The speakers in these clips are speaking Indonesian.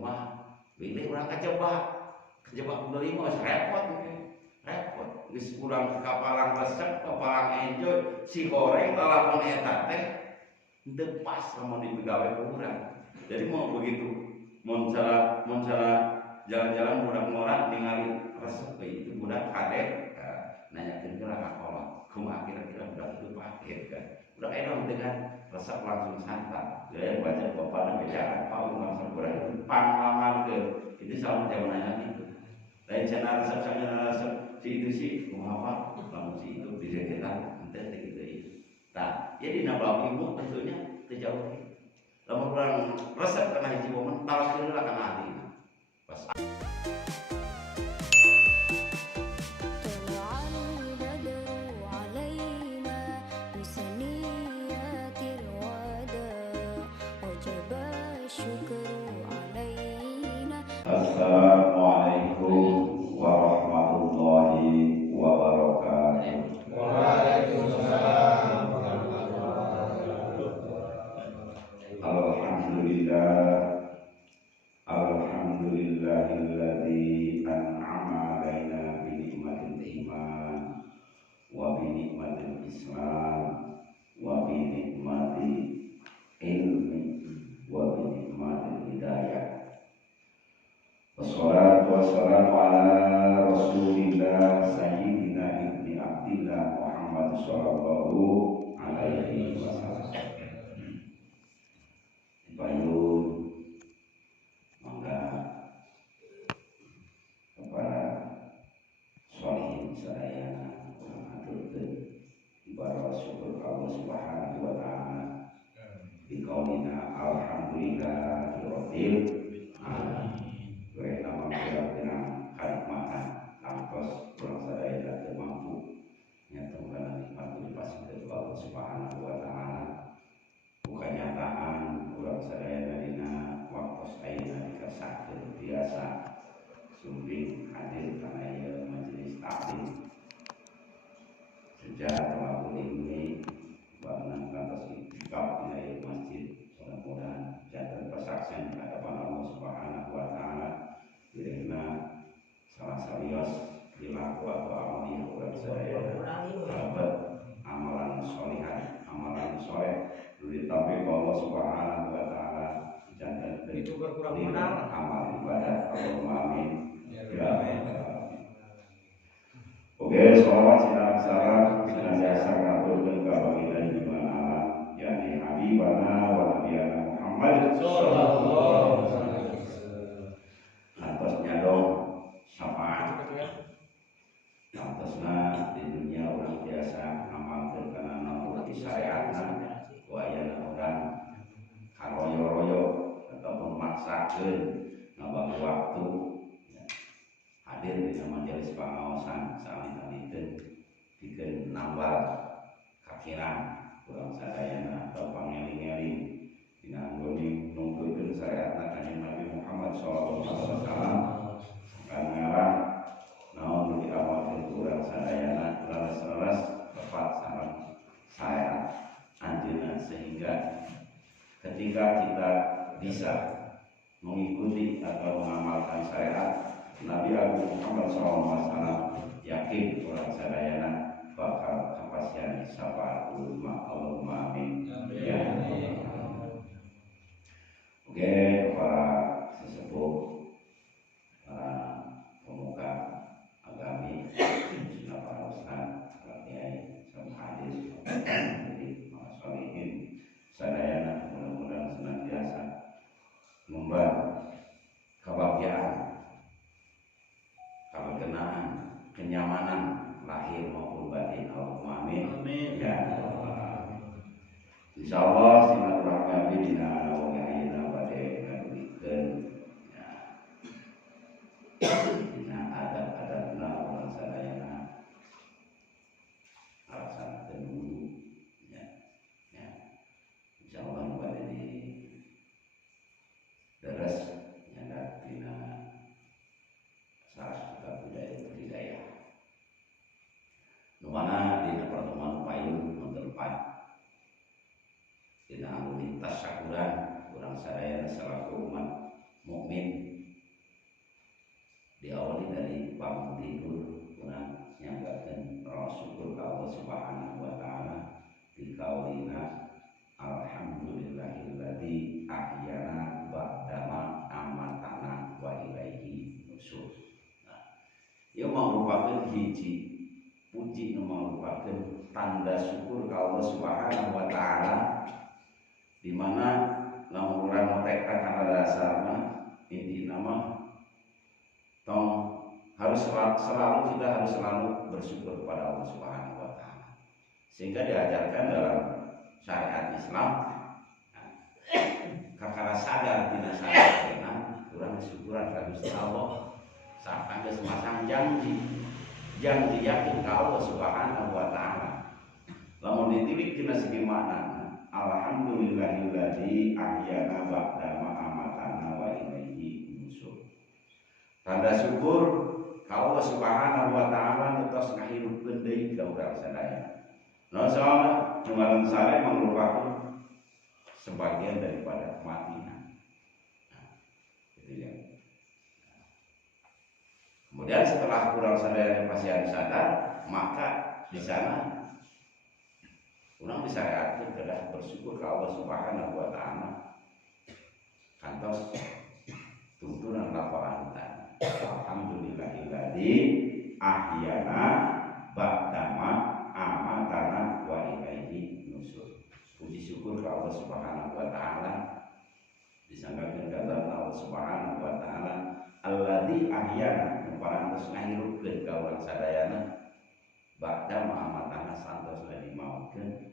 kumaha pilih urang kejebak beli mah repot geus urang kapalang resep kapalang enjoy si goreng lalakon eta teh teu pas lamun dipegawe ku urang. Jadi mau begitu mun cara jalan-jalan budak ngorang ningali resep itu budak kadek nanyakeun ke kakolot kumaha kira-kira budak itu pakai kan budak enak dengan resep langsung santap ya baca bapana bejakan pau langsung budak itu pangalaman ke itu sama zaman nanya gitu lain channel resep si itu sih kumaha lamun si itu bisa kita ente gitu itu nah jadi nambah ilmu tentunya terjauh lamun urang resep kana hiji momen talaskeun lah kana hati pas Assalamualaikum warahmatullahi wabarakatuh. Waalaikumsalam warahmatullahi wabarakatuh. Alhamdulillahilladzi an'ama alaina bi ni'matil iman wa bi ni'matil islam wa bi ni'mati ilmi wa bi ni'matil hidayah. Wassalatu wassalamu ala Rasulillah Sayyidina Ibni Abdillah Muhammad sallallahu alaihi wasallam. Bayun mangga kepada sholihin sadayana urang aturkeun ibadah syukur Allah Subhanahu wa taala bi qaulina alhamdulillahirabbil alamin. Gue nama kira-kira kanikmatan kantos kurang sadaya teu mampu nyatu kana nikmat dipasikeun ku Allah Subhanahu wa taala. Bukan nyataan kurang sadaya dina waktu ayeuna dikersahkeun biasa sumbing hadir kana ieu majelis taklim. Sejak waktu ini bangunan kantos itikaf dina ieu masjid mudah-mudahan janten persaksen di hadapan Allah Subhanahu wa taala. Dirina salah salios perilaku atau amaliyah urang sadaya dapat amalan sholihan amalan soleh ditampi Allah Subhanahu wa taala jantan itu berkurang modal amal ibadah Allahumma amin ya amin. Oke, sholawat sinar salam senantiasa ngaturkeun ka baginda junjungan alam yakni habibana wa nabiyana Muhammad sallallahu alaihi wasallam. Antosnya dong syafaat antosna di dunia orang biasa ngamalkeun kana nuruti syariatna ku aya urang karoyo-royo ataupun maksakeun ngabagi waktu hadir di majelis pangaosan salin-saliteun pikeun nambal kakiran urang sadayana atau pangeling-eling dina anggoni nunggukeun syariatna kanjeng Nabi Muhammad sallallahu alaihi wasallam karena naon nu diamalkeun ku urang sadayana leres-leres tepat sareng syariat anjeunna sehingga ketika kita bisa mengikuti atau mengamalkan syariat Nabi Agung Muhammad SAW yakin orang sadayana bakal kapasian syafaatul Allahumma amin ya. Oke, para sesepuh, para pemuka agami, para ustaz, para kiai, para hadis, jadi para sholihin, sadayana mudah-mudahan senantiasa membawa kebahagiaan, keberkenaan, kenyamanan lahir maupun batin. Allahumma amin. Ya Allah. Insyaallah silaturahmi abdi dina wong ayeuna bade ngadugikeun ya. Dina adab-adabna urang sadayana alaksanakeun wudu ya. Ya. Insyaallah bade di deres nyandak dina salah kita budaya nu mana dina pertemuan payung nu keempat dina anu lintas sakuran hiji merupakan tanda syukur ke Allah Subhanahu wa taala, di mana lamun urang tekad kana dasarna inti nama tong harus selalu kita harus selalu bersyukur kepada Allah Subhanahu wa taala. Sehingga diajarkan dalam syariat Islam kakara sadar dina sadar urang syukuran ka Gusti Allah sampai geus masang janji yakin ka Allah Subhanahu wa taala. Lamun ditilik dina segi makna alhamdulillahilladzi ahyana ba'da ma amatana wa ilaihi nusyur. Tanda syukur ka Allah Subhanahu wa taala nutos ngahirupkeun deui ka urang sadaya. Nah, soalnya kemarin sare merupakan sebagian daripada kematian. Gitu ya. Kemudian setelah kurang sadar pasien sadar, maka di sana orang disyariatkan adalah bersyukur ke Allah Subhanahu wa taala. Kantos tuntunan laporan tadi. Alhamdulillahilladzi ahyana ba'dama amatana wa ilaihi nusyur. Puji syukur ke Allah Subhanahu wa taala disanggakeun kata Allah Subhanahu wa taala alladzi ahyana parantos ngahirupkeun ka urang sadayana ba'da amatana santos dimautkeun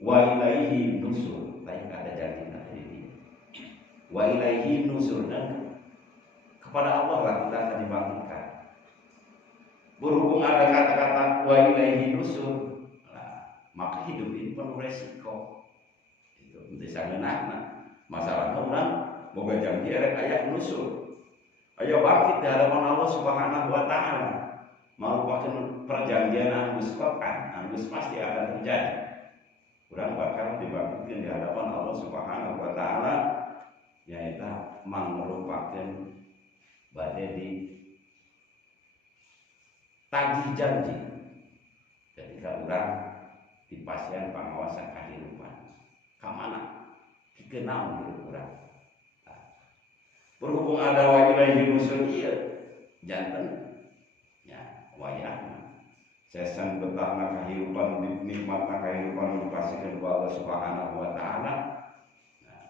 wa ilaihi nusyur. Lain ada janjina tadi. Wa ilaihi nusyur, dan kepada Allah lah kita akan dibangkitkan. Berhubung ada kata-kata wa ilaihi nusyur, nah, maka hidup ini penuh resiko. Itu bisa ngeunahna. Masalah orang boga janji arek aya nusyur. Aya bangkit di hadapan Allah Subhanahu wa taala. Merupakan perjanjian anu geus kokan, anu geus pasti akan terjadi. Urang bakal dibangkitkeun di hadapan Allah Subhanahu wa taala, nyaeta merupakan bade di tagih janji ketika urang dipasien pengawasan kehidupan ka mana dikenal hidup urang. Berhubung ada wa ilaihi nusyur ieu janten nya wayahna sesan betahna kehidupan nikmatna kehidupan dipasikeun ku Allah Subhanahu wa taala. Nah,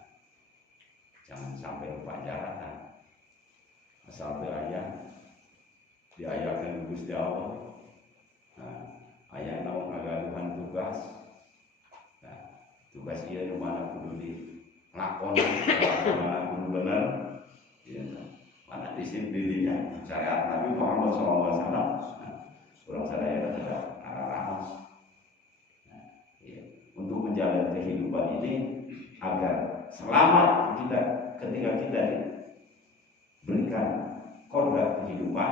jangan sampai lupa jaratan. Sampai aya diayakeun Gusti Allah. Nah, aya naon ngagaduhan tugas. Nah, tugas ieu nu mana kudu dilakoni, mana kudu bener. Ya, mana disiplinnya syariat Nabi Muhammad SAW. Orang sadaya terhadap arah-arah. Untuk menjalani kehidupan ini agar selamat kita ketika kita diberikan kodrat kehidupan.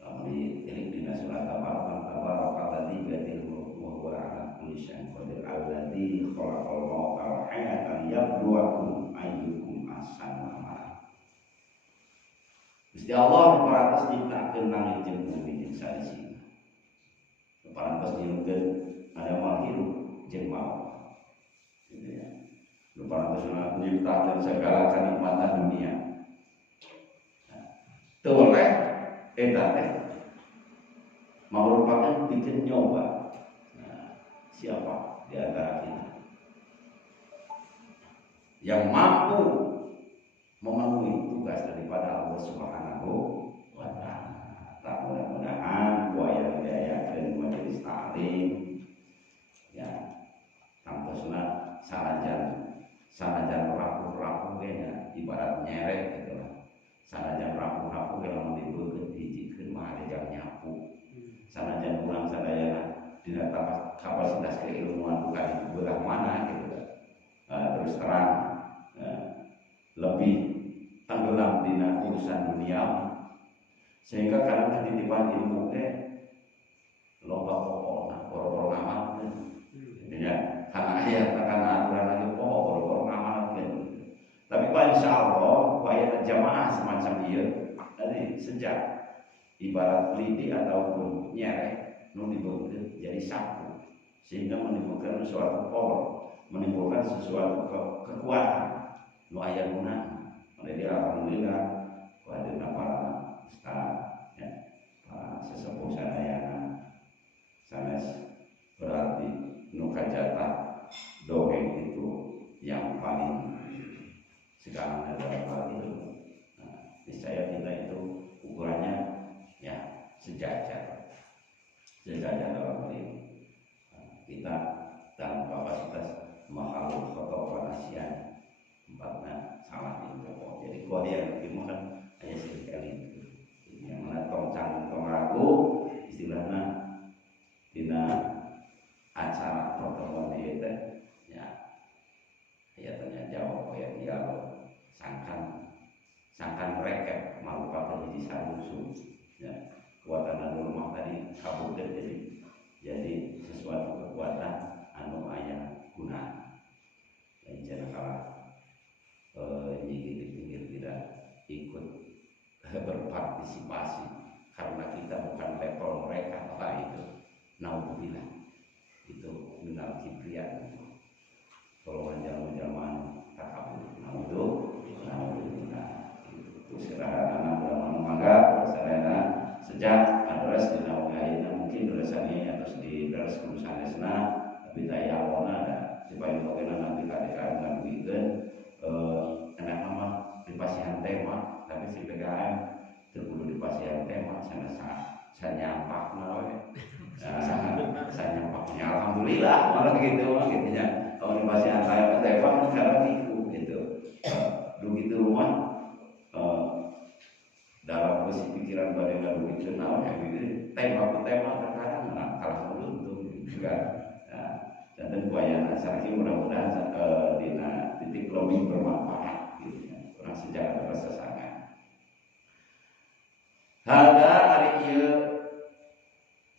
Kami ini di surat Al-Baqarah gatil wa huwa ala kulli syai'in qadir alladzi khalaqal mauta wal hayata liyabluwakum ayyukum ahsanu amala. Gusti Allah parantos nyiptakeun langit jeung bumi jeung saeusina. Parantos nyieunkeun ada mal hirup jeung maut. Gitu ya. Parantos nyiptakeun segala kanikmatan dunia. Teu oleh eta teh merupakan bikin nyoba. Nah, siapa di antara kita yang mampu memenuhi tugas daripada Allah Subhanahu wa taala? Tak mudah-mudahan buaya didayakeun majelis taklim ya tangtosna sanajan rapuh-rapuh ge ibarat nyerek gitu lah. Sanajan rapuh-rapuh ge lamun dibeukeun hijikeun mah ada jang nyapu. Sanajan urang sadayana dina kapasitas keilmuan bukan di belah mana gitu terus terang lebih tenggelam dina urusan dunia, sehingga kadang ketitipan ilmu loba pokokna boro-boro ngamalkeun ya kana aya kana aturan lagi pokok boro-boro ngamalkeun. Tapi insyaallah aya jamaah semacam ieu tadi sejak ibarat lidi ataupun nyerek nu dibeukeun jadi satu, sehingga menimbulkan suatu power, menimbulkan sesuatu kekuatan nu aya gunana. Jadi alhamdulillah kepada para ustaz ya, sesepuh sadayana sanes berarti nu kajata dongeng itu yang paling sekarang adalah hal itu. Niscaya kita itu ukurannya ya sejajar dalam hal ini. Kita dalam kapasitas makhluk kotor panasian empatnya salah ini pokok. Jadi gua dia yang kan hanya sedikit elit yang mana tong ragu istilahnya dina acara pertemuan itu ya tanya jawab ya dialog sangkan mereka mau pakai jadi salusun ya kekuatan rumah tadi kabudut jadi sesuatu kekuatan anu aya guna dan jangan kalah di pinggir tidak ikut berpartisipasi karena kita bukan level mereka itu naudzubillah itu minal kibriya golongan jaman takabur naudzubillah itu sederhana dalam mangga sederhana sejak adres di nawaina mungkin dosannya atau di daras kurusanesna tapi daya awalna ada supaya bagaimana nanti KDKM ngaduikeun enak nama di pasihan tema tapi si PKM terkudu di pasihan tema saya nyampakna we saya nyampaknya alhamdulillah malah gitu ya kalau di pasihan saya tema sekarang gitu begitu rumah dalam posisi pikiran pada yang begitu naon ya gitu tema terkadang kalah beruntung juga dan buayana sarki mudah-mudahan di titik lebih bermanfaat gitu ya orang sejarah terasa sangat hada ari ieu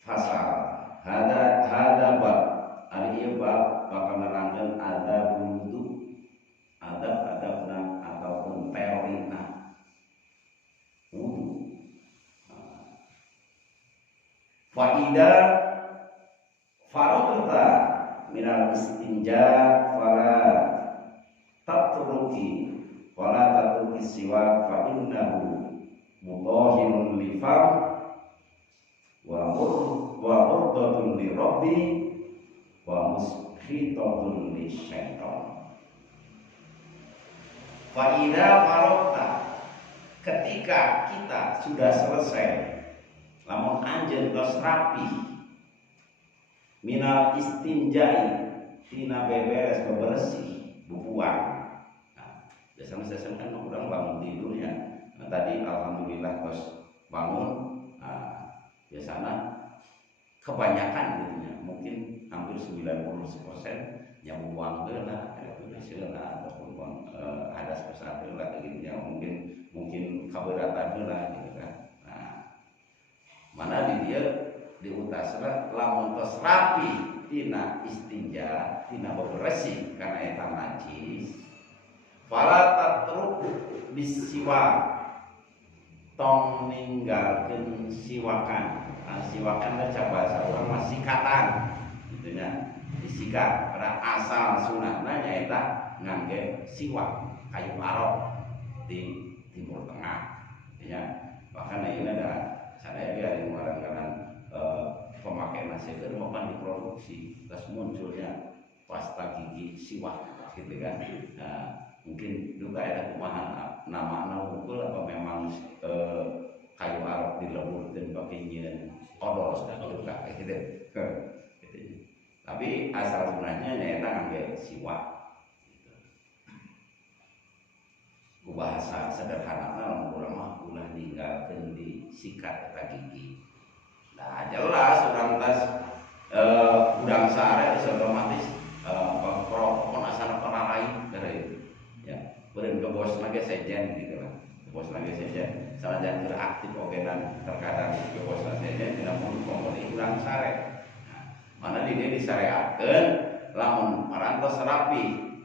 fasal hada bab ari ieu bab bakal nerangkeun adab wudu adab-adabna ataupun teorina wudu faida faradta minal istinja fala tatruki siwa fa innahu mutahhirun li fam wa murdatun li rabbi wa muskhitatun li syaitan. Fa idza faragta, ketika kita sudah selesai lamun anjeun tos rapi minal istinjai tina beberes bebersih bubuang. Nah, biasanya saya kan orang bangun tidurnya. Nah, tadi alhamdulillah tos bangun. Nah, biasanya kebanyakan gitu ya, mungkin hampir 90% yang bubuang lah, itu biasanya ataupun hadas besar lah gitu ya, mungkin keberatan lah gitu kan. Nah, mana di dia diutasna lamun tos rapi tina istinja tina bebersih karena eta najis fala tatruk bisiwa tong ninggalkeun siwakan. Siwakan baca bahasa orang masih sikatan gitu nya disikat pada asal sunahna nyaeta ngangge siwak kayu arok di Timur Tengah ya. Bahkan ini ada saya lihat yang orang-orang pemakai masker maupun diproduksi terus munculnya pasta gigi siwak gitu kan. Nah, mungkin juga ada kumaha nama unggul apa memang kayu arok dileburkeun pakai nyeun odol juga gitu. Tapi asal sebenarnya nyaeta ngangge siwak gitu. Ku bahasa sederhana lamun urang mah ulah ninggalkeun di sikat eta gigi. Nah jelas orang tas udang sare otomatis pokoknya asal perarai dari ya beren ke bos lagi sejen gitu lah, bos lagi sejen salah jangan beraktif ogenan terkadang ke bos lagi sejen tidak mau komodi udang sare. Nah, mana di dia disareakeun lamun marantos rapi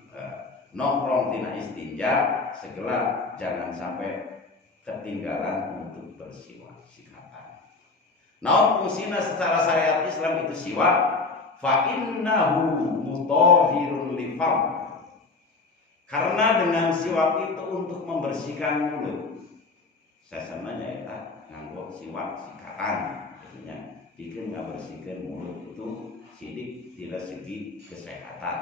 nongkrong tina istinja segala jangan sampai ketinggalan untuk bersiwak sikatan. Naon fungsina secara syariat Islam itu siwak? Fa innahu mutahhirun li fam. Karena dengan siwak itu untuk membersihkan mulut. Sasamanya eta nganggo siwak sikatan artinya bikin ngabersihkeun mulut itu sidik tidak segi kesehatan.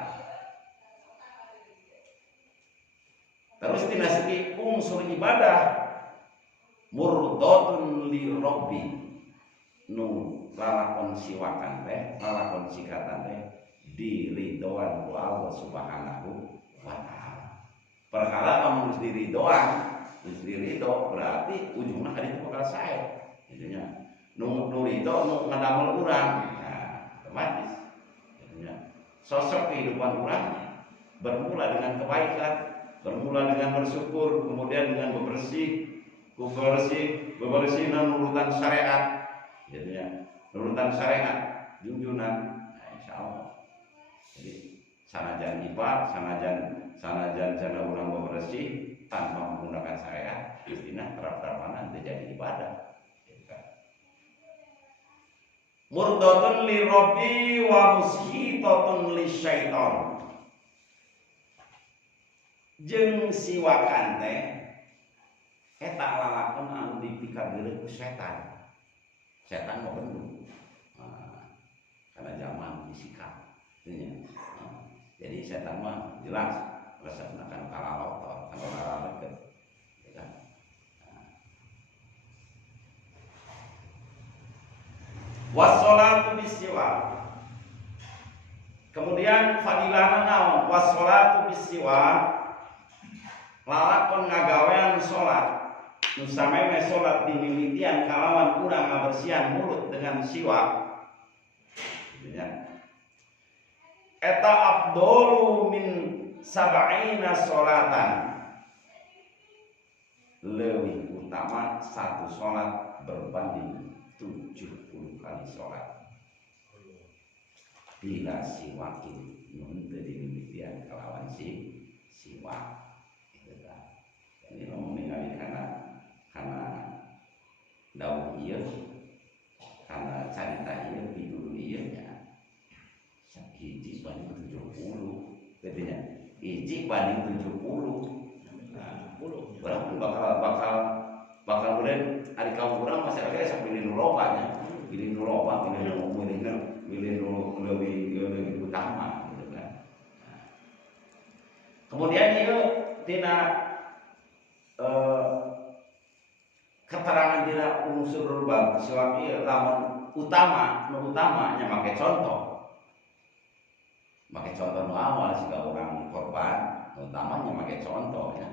Terus tina segi unsur ibadah murdatun li rabbi nu lalakon siwakan teh lalakon sikatan teh diridhoan ku Allah Subhanahu wa taala. Perkara kamu diridhoan, geus diridho berarti ujungna ka ditu bakal sae. Jadinya nu ridho nu ngadamel urang. Nah, otomatis jadinya sosok kehidupan urang bermula dengan kebaikan, bermula dengan bersyukur, kemudian dengan bebersih dan nurutan syariat. Jadinya nurutan syariat junjunan, nah, insyaallah. Jadi sanajan ibadah, sanajan jana urang bebersih tanpa menggunakan syariat, istina terap-terapanan jadi ibadah. Murdatun li rabbi wa mushitatun li syaitan. Jeung siwakan teh eta lalakon anu dipikageureun ku setan. Setan mau bendung. Karena zaman disikap. Jadi setan mah jelas resepna kan kalalotor, kan kalalotor. Ya kan? Wassalatu bisiwa. Kemudian fadilahna naon? Wassalatu bisiwa. Lalakon ngagawean salat. Nu sameme salat dimimitian kalawan urang ngabersihan mulut dengan siwak. Eta afdalu min sab'ina sholatan. Lebih utama satu sholat berbanding 70 kali sholat. Bila siwakin nun teu dimimitian kalawan siwak. Ini ngomongin kali karena daun ieu karena carita ieu pidul ieu nya hiji banding 70 katanya hiji banding 70 nah urang bakal kemudian ari kaum urang masyarakat sok pilih nu loba nya pilih nu loba pilih nu lebih utama gitu kan. Kemudian ieu tina keterangan dina unsur bab siwak ieu lamun utama nu utamanya make contoh nu awal siga urang korban nu utamanya make contoh ya.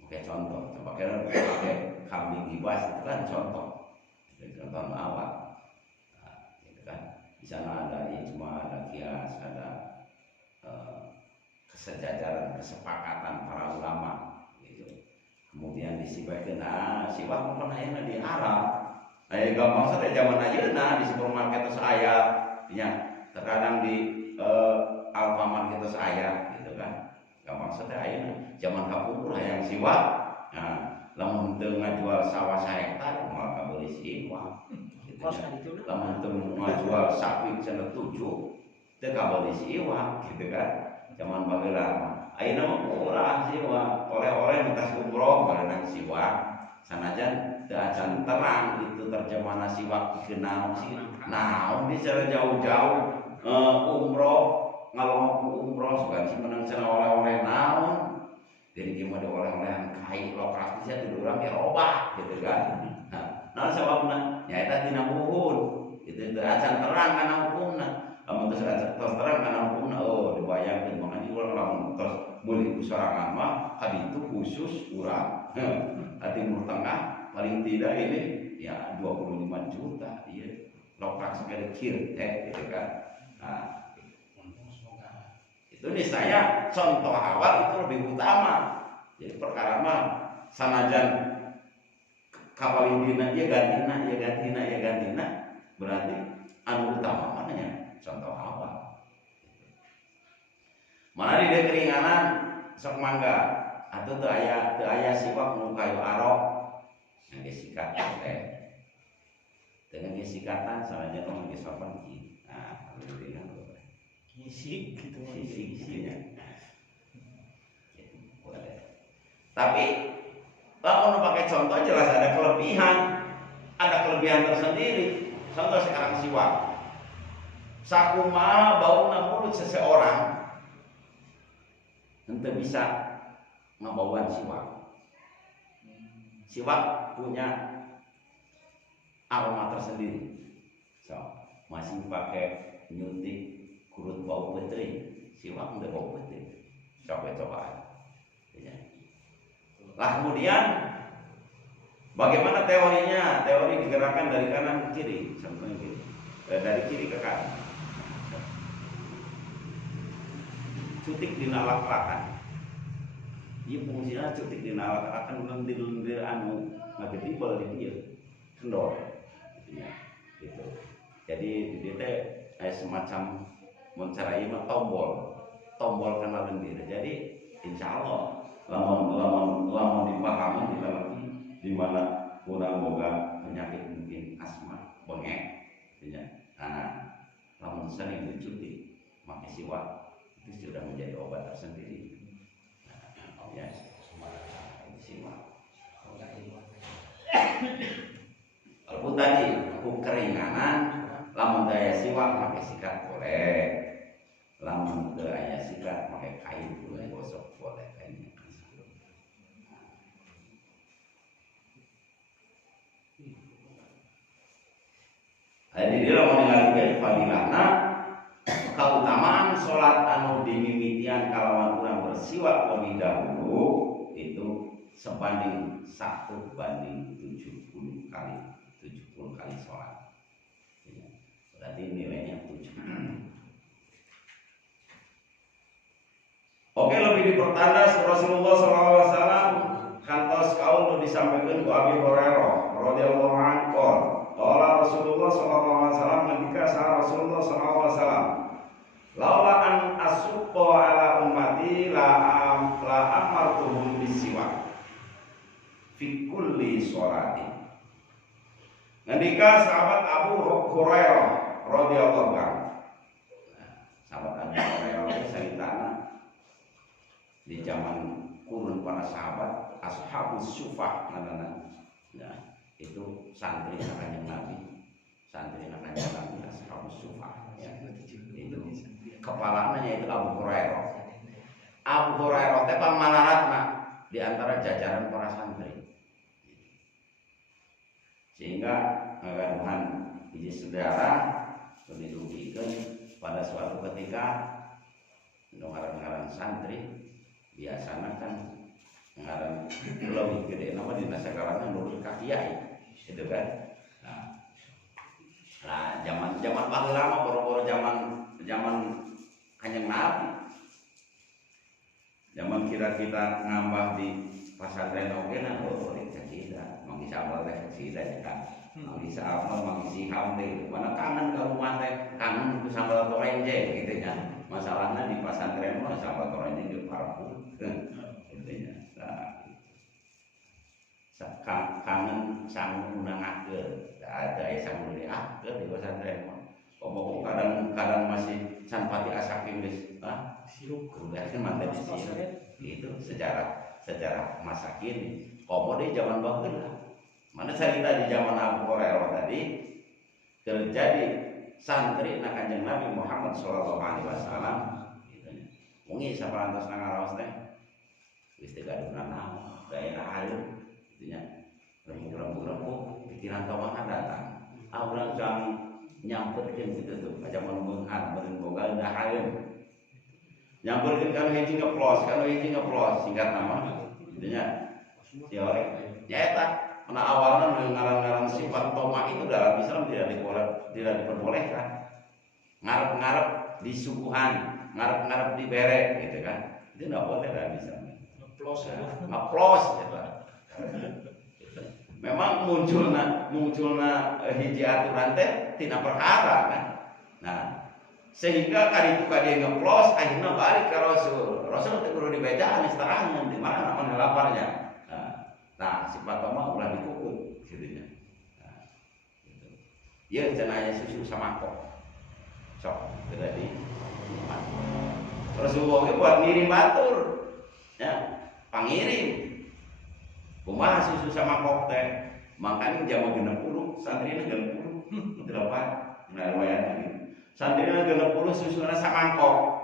Make contoh coba kira pakai kambing gibas itu kan contoh. Itu contoh nu awal. Nah, gitu kan. Di sana ada ijma, ada qiyas, ada kesejajaran kesepakatan para ulama gitu. Kemudian disibaikeun siwak mun ayeuna di Arab. Aya gampang saja zaman ayeuna di supermarket tos aya nya terkadang di Alfamart kita aya gitu kan. Gampang saja ayeuna zaman kapungkur hayang siwak. Nah, lamun teu ngajual sawah saektar moal kabeuli siwak. Gitu ya. Lamun teu ngajual sapi cenah 7 teu kabeuli siwak gitu kan. Zaman baheula mah ayeuna mah murah siwak, oleh-oleh entas umroh barenang siwak. Sanajan teu acan terang itu terjemahna siwak pikeun naon sih. Naon bicara jauh-jauh umroh ngalongok umroh sugan menang cenah oleh-oleh naon. Jadi gimana oleh-olehan kai lokal bisa teu urang Eropa gitu kan. Nah, naon sababna? Nyaeta tina uhun. Itu teu acan terang kana hukumna. Lamun teu terang kana hukumna dibayangkeun makanya urang lamun tos meuli ku sorangan mah kaditu khusus urang di Timur Tengah paling tidak ini ya 25 juta iya lokal sekali gitu kan. Nah, itu nih saya contoh awal itu lebih utama. Jadi perkara mah sanajan kapalindina ya gantina berarti anu utama mananya contoh awal. Mana di keringanan sok mangga atau teu aya siwak nu kayu arok ngge sikat teh. Dengan sikatan sanajan nu geus sopan ki. Nah, keringan Sisik gitu. Sisik-sisiknya. Tapi lamun pakai contoh jelas ada kelebihan. ada kelebihan tersendiri. Contoh sekarang siwak. Sakumaha bau mulut seseorang ente bisa ngabauan siwak. Siwak punya aroma tersendiri. So, masih pakai nyuntik kurut bau petri, siwak udah bau petri. Coba. Ya. Lah kemudian bagaimana teorinya? Teori digerakkan dari kanan ke kiri, sampai gitu. Dari kiri ke kanan. Cutik dinalak-lakan. Iya fungsinya cutik dinalak-lakan lendir-lendir anu ngagedibel di dia. Kendor. Gitu. Jadi di teh semacam mencerai tombol kena lendir. Jadi insya Allah lama dipahami dilewati di mana kurang boga penyakit mungkin asma, bengek, nah lamun sering dicuti pakai siwak itu sudah menjadi obat tersendiri. Ya, siwak. Walaupun tadi kekeringanan, lamun daya siwak pakai sikat boleh, lamun daya sikat pakai kain boleh, gosok boleh kainnya. Jadi dia lamun ningali fadilahna keutamaan sholat anu dimimitian kalawan urang bersiwak lebih dahulu itu sebanding 1 banding 70 kali sholat. Berarti nilainya 7. Oke, lebih dipertandas Rasulullah SAW kantos kaul disampaikan ku Abi Hurairah radhiyallahu anhu. Qala Rasulullah SAW ketika sah Rasulullah SAW, laula an asubba ala ummati la amartuhum bisiwak fi kulli sholati. Ketika sahabat Abu Hurairah radhiyallahu anhu, sahabat Abu Hurairah itu ceritanya di zaman kurun para sahabat ashabus sufah namanya. Nah, itu santri Kanjeng Nabi, ashabus sufah. Ya. Itu kepalanya itu Abu Hurairah. Abu Hurairah teh pamalaratna di antara jajaran para santri. Sehingga ngagaduhan hiji saudara dirugikan pada suatu ketika ngaran santri biasanya kan ngaran lebih gede nama di nasagarana nurut ka kiai gitu kan. Nah zaman baheula mah boro-boro zaman Kanjeng Nabi, zaman kita ngambah di pasantren oge na kita mangis amal teh sida kan, mangis amal mangis hamil mana kangen ke rumah teh, kangen ku sambal torenje gitu nya. Masalahnya di pasantren mah sambal torenje di parpur gitu nya. Kangen sang unangakeun, ada sang unangakeun di pasantren mah. Omong kadang masih sanpati asakin geus sirup udah kan mantan sirup itu sejarah masa kini. Komo di zaman baheula. Mana cerita di zaman Abu Hurairah tadi terjadi santri na Kanjeng Nabi Muhammad sallallahu alaihi wasallam gitu nya. Mungi saparantos ngaraos teh geus teu gaduna naon, daerah haleuh gitu nya. Rembug-rembug pikiran tawangan datang. Urang jang nyamperkeun kitu tuh, aja meunghar beureun boga da haeun. Nyamperkeun kana hiji ngeplos, singkat nama gitu nya. Teori nyaeta karena awalnya ngarang-ngarang sifat toma itu dalam Islam tidak diperbolehkan. Ngarep-ngarep di suguhan, ngarep-ngarep di berek gitu kan. Itu enggak boleh dalam Islam. Ngeplos gitu. Memang munculna hiji aturan teh tina perkara kan. Nah, sehingga kaditu dia ngeplos akhirnya balik ke Rasul. Rasul teh kudu dibedaan istilahannya di mana namanya laparnya. Nah, sifat toma ulah dikukut gitu nya. Nah, gitu. Ieu cenah susu sama kok. Sok berarti iman. Rasulullah ge buat ngirim batur. Ya, pangirim. Kumaha susu sama kok teh Makanya jam 60 santrina 60 delapan nah lumayan lagi. Santrina 60 susuna samangkok.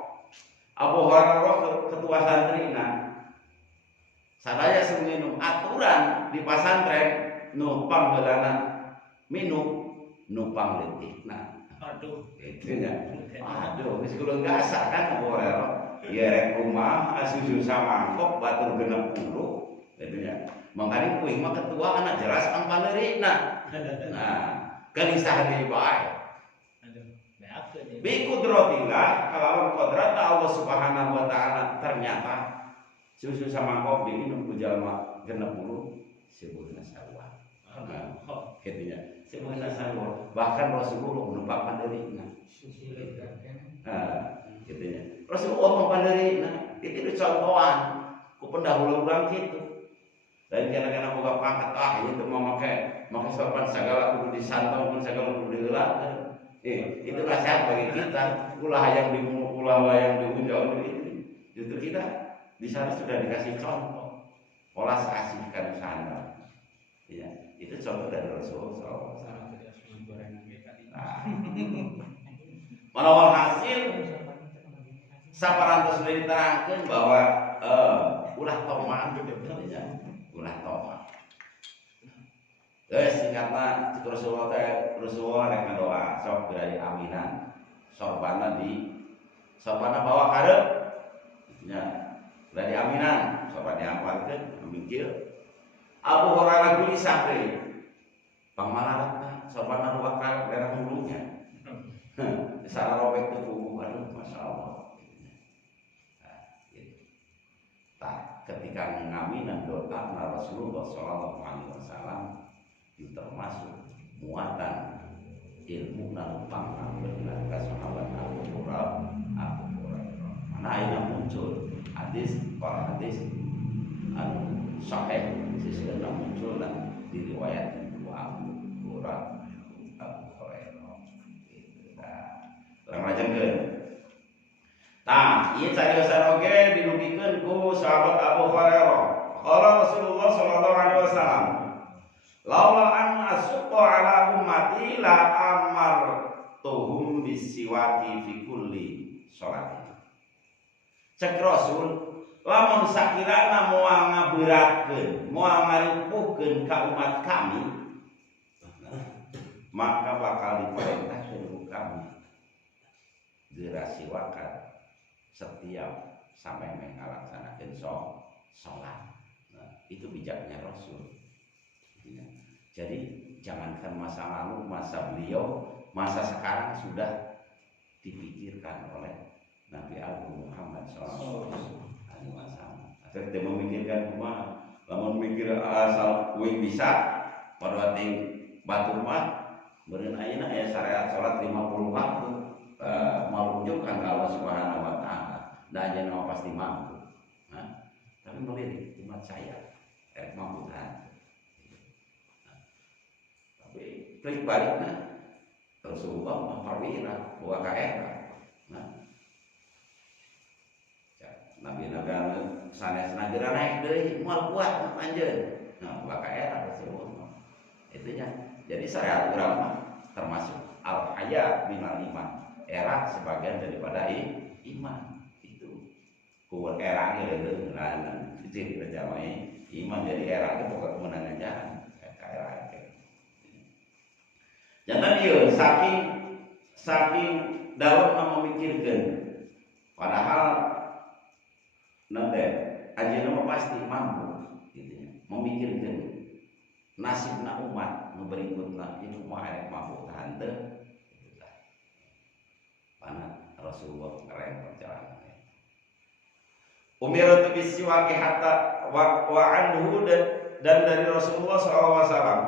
Abu Hurairah ketua santrina. Sadaya seminum aturan di pesantren numpang belana minum numpang letikna. Aduh. Itu nya. Aduh, geus kudu gasa kan Abu Hurairah. Ya rek rumah asusu samangkok batur 60 itu nya. Mangkali kuing mah ketua anak jelas ang paneurina. Nah, gelisah deui bae. Aduh. Beakeun ya. Bi qudratillah kalawan qudrat Allah Subhanahu wa taala ternyata susu samangkok diminum ku jalma 60 sebutna sarua. Nah, kitu nya. Sebutna sarua. Bahkan Rasulullah numpak paneurina. Nah, kitu nya. Rasulullah numpak paneurina. Itu contohan ku pendahulu urang kitu. Dan kadang-kadang boga pangkat itu mau make sopan segala kudu disantong pun segala kudu diheulakeun. Itu nasihat bagi kita. Ulah yang dimuluk, ulah yang diunjau itu. Justru kita di sana sudah dikasih contoh. Pola asihkan sana. Ya, itu contoh dari Rasulullah SAW. Nah, menawa hasil saparantos diterangkeun bahwa ulah tomat ya. Ulah tomat. Guys, singkatna Rasulullah rek ngadoa sok dari aminan. Sorbana bawa karep. Ya, dari aminan, sorbana diamparkeun mikir. Abu Hurairah gelisah deui. Pangmalarat sorbana bawa karep daerah hulunya. Salah robek tuh, aduh masyaallah. Nah, gitu. Ketika ngaminan doa Rasulullah SAW itu termasuk muatan ilmu nampang benar ke sahabat Abu Hurairah. Mana ini muncul hadis anu sahih sesungguhnya muncul dan diriwayatkan Abu Hurairah. Orang rajengkeun. Tah, ieu cariosan oge dilugikeun ku sahabat Abu Hurairah. Qala Rasulullah sallallahu alaihi wasallam, "Laula an asqa ala ummati la amartuhum bisiwaki fi kulli sholati." Cek Rasul, lamun sakirana moal ngaberatkeun, moal ngaripuhkeun ka umat kami, maka bakal diperintahkeun ku kami dirasiwakan setiap sampai melaksanakan sholat. Nah, itu bijaknya Rasul. Jadi jangankan masa lalu, masa beliau, masa sekarang sudah dipikirkan oleh Nabi Agung Muhammad SAW. Atau dia memikirkan cuma, namun mikir asal kuing bisa, pada waktu batur mah, beren ayeuna aya syariat sholat 50 waktu. Menunjukkan Allah Subhanahu wa taala dan jangan pasti mampu. Nah, tapi melirik umat saya mampu kan. Tapi klik baliknya Rasulullah memperwira bahwa kaera. Nah, Nabi Nabi sanes nagara naik deui moal kuat anjeun. Nah, bahwa kaera Rasulullah. Itunya. Jadi syariat ulama termasuk al-haya minal iman. Era sebagian daripada iman itu kuat eranya itu nah ciri berjamaah iman jadi era itu pokok kemenangan jalan era itu jangan dia saking dalam memikirkan padahal nanti aja nama pasti mampu gitu, memikirkan nasibna umat berikutnya itu mampu tahan Rasulullah keren perjalanannya. Umiratu bisiwaki hatta wa anhu dan dari Rasulullah SAW.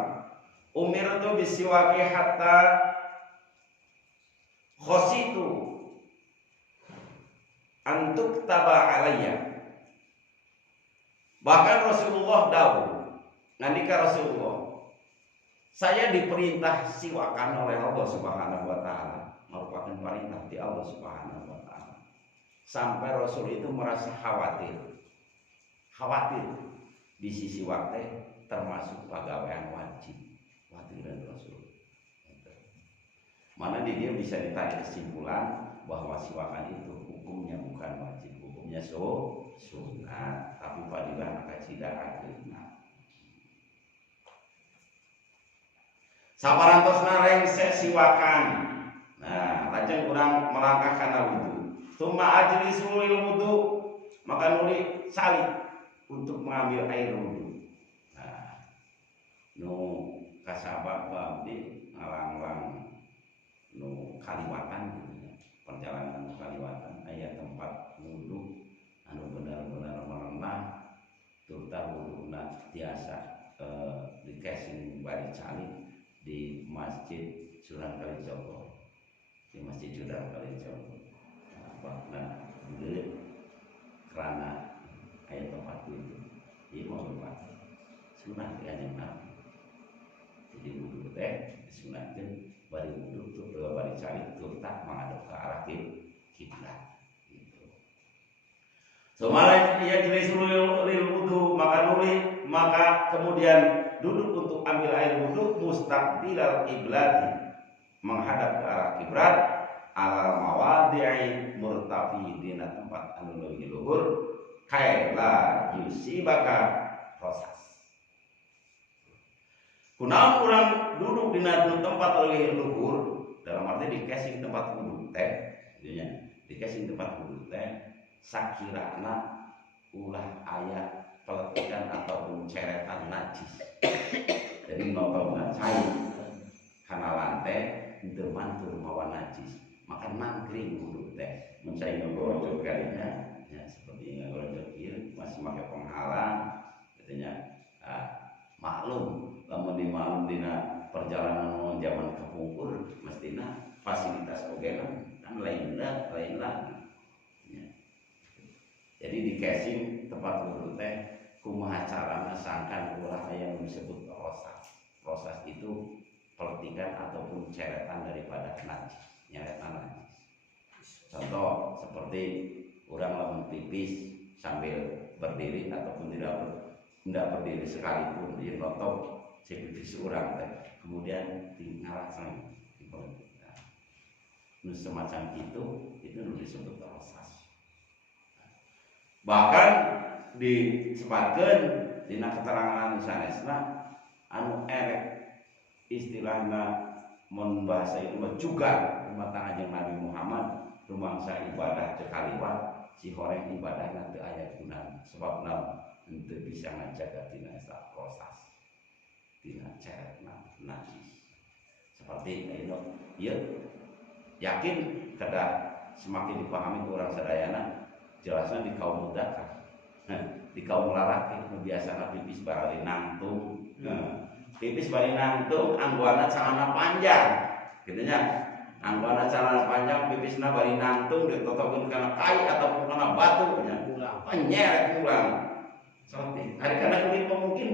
Umiratu bisiwaki hatta khositu antuk taba alayya. Bahkan Rasulullah dawuh, ngandika Rasulullah, saya diperintah siwakan oleh Allah Subhanahu wa taala. Merupakan perintah di Allah Subhanahu wa taala. Sampai Rasul itu merasa khawatir di sisi waktu termasuk pegawaian wajib watiran Rasul. Mana di dia bisa ditarik kesimpulan bahwa siwakan itu hukumnya bukan wajib, hukumnya sunat, tapi padilah kacida akhirnya. Saparantosna rengse siwakan. Nah, lajeng kurang melangkah kana wudu. Summa ajlisu lil wudu, maka nuli salib untuk mengambil air wudu. Nah, nu kasabab abdi ngalang-lang nu kaliwatan gitu ya. Perjalanan nu kaliwatan aya tempat wudu anu benar-benar merenah turta wuduna tiasa di casing bari cali di Masjid Sunan Kalijogo, di Masjid Sunan Kalijogo. Nah, dulu karena ayat tempat itu, ini mau berapa? Sunat kan Nabi. Jadi wudhu teh disunatkan, bari wudhu tuh bari cari tuh tak menghadap ke arah kiblat. Gitu. Semalam ia jenis lil wudhu maka kemudian duduk untuk ambil air wudhu mustaqbilal qiblat, menghadap ke arah kiblat, alal mawadi'i murtafi dina tempat anu leuwih luhur kaila yusibaka proses. Kunaon urang duduk dina tempat leuwih luhur dalam arti di casing tempat wudhu teh, di casing tempat wudhu teh sakirana ulah aya peletikan ataupun ceretan najis. Jadi notongna cair kana lantai teu mantul mawa najis, maka nangkring wudhu teh. Mun cai ngorojok kalinya ya seperti ngorojok ieu masih make penghalang katanya. Maklum lamun di maklum dina perjalanan zaman kapungkur mestina fasilitas oge kan lain lagi. Ya. Jadi di casing tempat wudhu teh kumaha carana sangkan ulah aya disebut proses itu peletikan ataupun ceretan daripada najis, nyeretan najis. Contoh seperti orang lamun pipis sambil berdiri ataupun tidak berdiri sekalipun, dia notok si pipis orang teh, kemudian tinggal sang dipeletikan. Nah, semacam itu disebut proses. Bahkan disebutkan dina keterangan sanesna anu erek istilahna mun bahasa itu juga rumah tangga jeung Nabi Muhammad rumangsa ibadah teu kaliwat si horeng ibadahna teu aya gunana sebab naon henteu bisa ngajaga tina eta proses tina ceretna najis seperti ieu yakin kada semakin dipahami ku urang sadayana jelasna di kaum muda kan. Di kaum lalaki biasana pipis bari nangtung. Pipis bari nangtung anggoana celana panjang. Gitu nya. Anggoana celana panjang pipisna bari nangtung ditotokeun kana kai ataupun kana batu nya. Penyeret ulang. Seperti hari kana kulit mungkin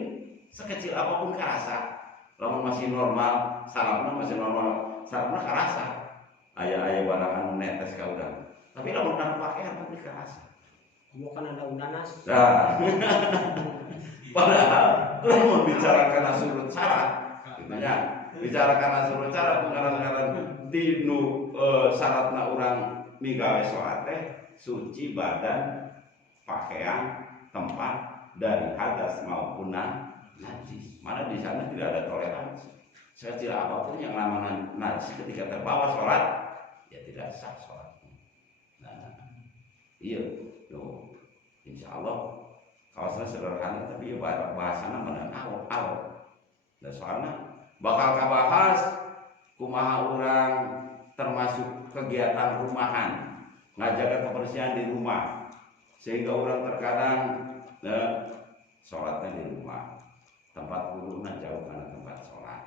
sekecil apapun karasa. Lamun masih normal, sarafna masih normal, sarafna karasa. Aya barangan netes ka urang. Tapi lamun kana pakaian tapi karasa. Bukan ada unanas. Nah, padahal kalau membicarakan surut syarat, katanya bicarakan surut syarat pengaran-ngaran dinu syaratna orang migawe sholat teh suci badan, pakaian, tempat dari hadas maupun najis. Mana di sana tidak ada toleransi. Sekecil apapun yang namanya najis ketika terbawa sholat, ya tidak sah sholatnya. Nah, iya. Insya Allah kawasan sederhana tapi ya bahasana mana awal. Dan soalnya bakal kabahas kumaha orang termasuk kegiatan rumahan ngajaga kebersihan di rumah sehingga orang terkadang sholatnya di rumah tempat wudhunya jauh karena tempat sholat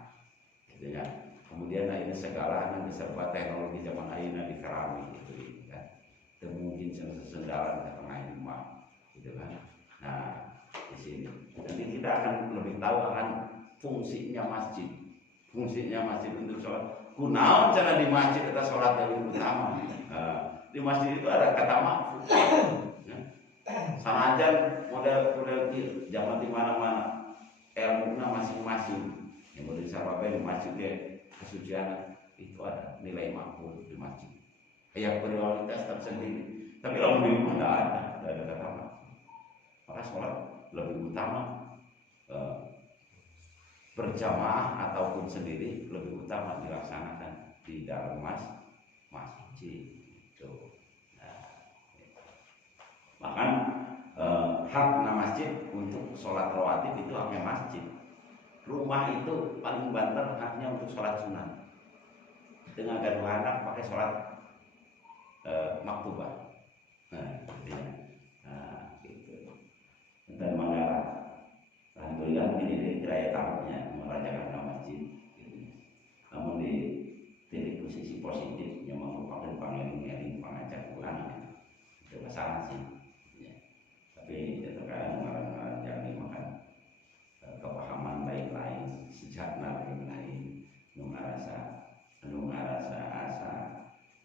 gitu ya. Kemudian ini segala yang diserba teknologi zaman ayeuna dikerami gitu kan. Dan mungkin sesendaran ke tengah rumah gitu kan. Nah di sini nanti kita akan lebih tahu akan fungsinya masjid untuk sholat. Kunaon cara di masjid kita sholat yang utama. Di masjid itu ada kata mahfuz. Sanajan model zaman di mana-mana ilmu masing-masing. Yang menurut sahabat di masjid dia kesucian itu ada nilai makbul di masjid. Kayak prioritas tersendiri. Tapi kalau di rumah tidak ada kata makbul. Maka sholat lebih utama berjamaah ataupun sendiri lebih utama dilaksanakan di dalam masjid. Itu. Nah, bahkan hak masjid untuk sholat rawatib itu haknya masjid. Rumah itu paling banter haknya untuk sholat sunat. Dengan gaduh anak pakai sholat maktubah. Nah, gitu. Dan Manggarai. Alhamdulillah ini diraya tamunya merajakan masjid. Gitu. Namun di titik posisi positif yang merupakan pangeling pengajak ulang itu masalah sih. Ya. Tapi terkadang orang-orang yang makan kepahaman lain sejak lain mengarasa asa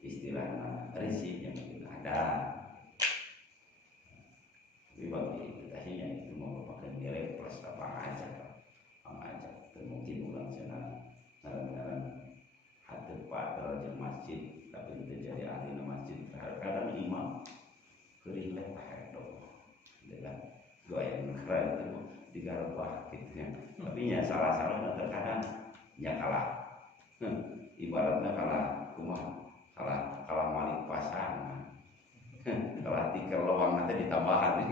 istilahnya risik yang kita ada. Tapi bagi kita itu merupakan nilai plus pengajak mungkin ulang sana kadang-kadang hati padahal di masjid tapi kita jadi ahli masjid kadang imam kering lepas dong dengan goyang keren itu digarubah gitu ya. Tapi ya salah terkadang ya kalah ibaratnya kalah kalah malik pasang kalah tikel lowang nanti ditambahan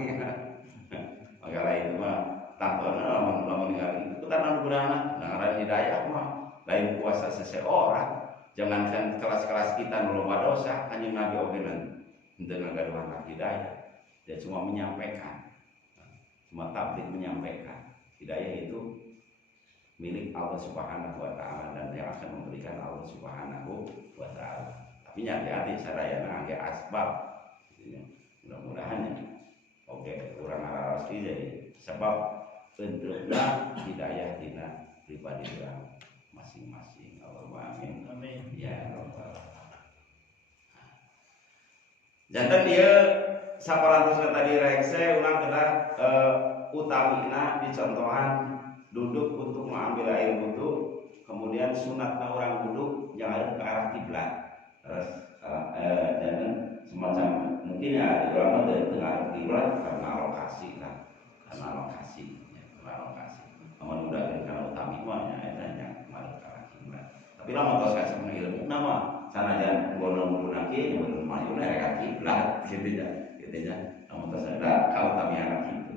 maka itu mah tanpa lamun itu kan gunana nah hidayah mah lain kuasa seseorang. Jangankan kelas-kelas kita melomba dosa hanya Nabi ogenan dengan gaduhan hidayah. Dia cuma menyampaikan, cuma tabligh menyampaikan. Hidayah itu milik Allah Subhanahu wa taala dan yang akan memberikan Allah Subhanahu wa taala. Tapi hati-hati sadayana angge asbab. Mudah-mudahan oke, kurang harus jadi sebab bentuknya hidayah dina pribadi orang masing-masing. Allahumma amin. Amin. Ya Rabbal. Jantan dia saparantos tadi rekse ulang kena utamina dicontohan duduk untuk mengambil air wudu, kemudian sunatnya orang duduk jangan ke arah kiblat. Terus dan semacam mungkin ya di ulama dari tengah kiblat karena lokasi lah, karena lokasi. Namun udah karena utamanya itu yang kemarin ke arah kiblat. Tapi lama tos kasih ilmu nama sana jangan bono lagi yang maju mereka kiblat gitu ya, namun tos ada kau tamiana gitu.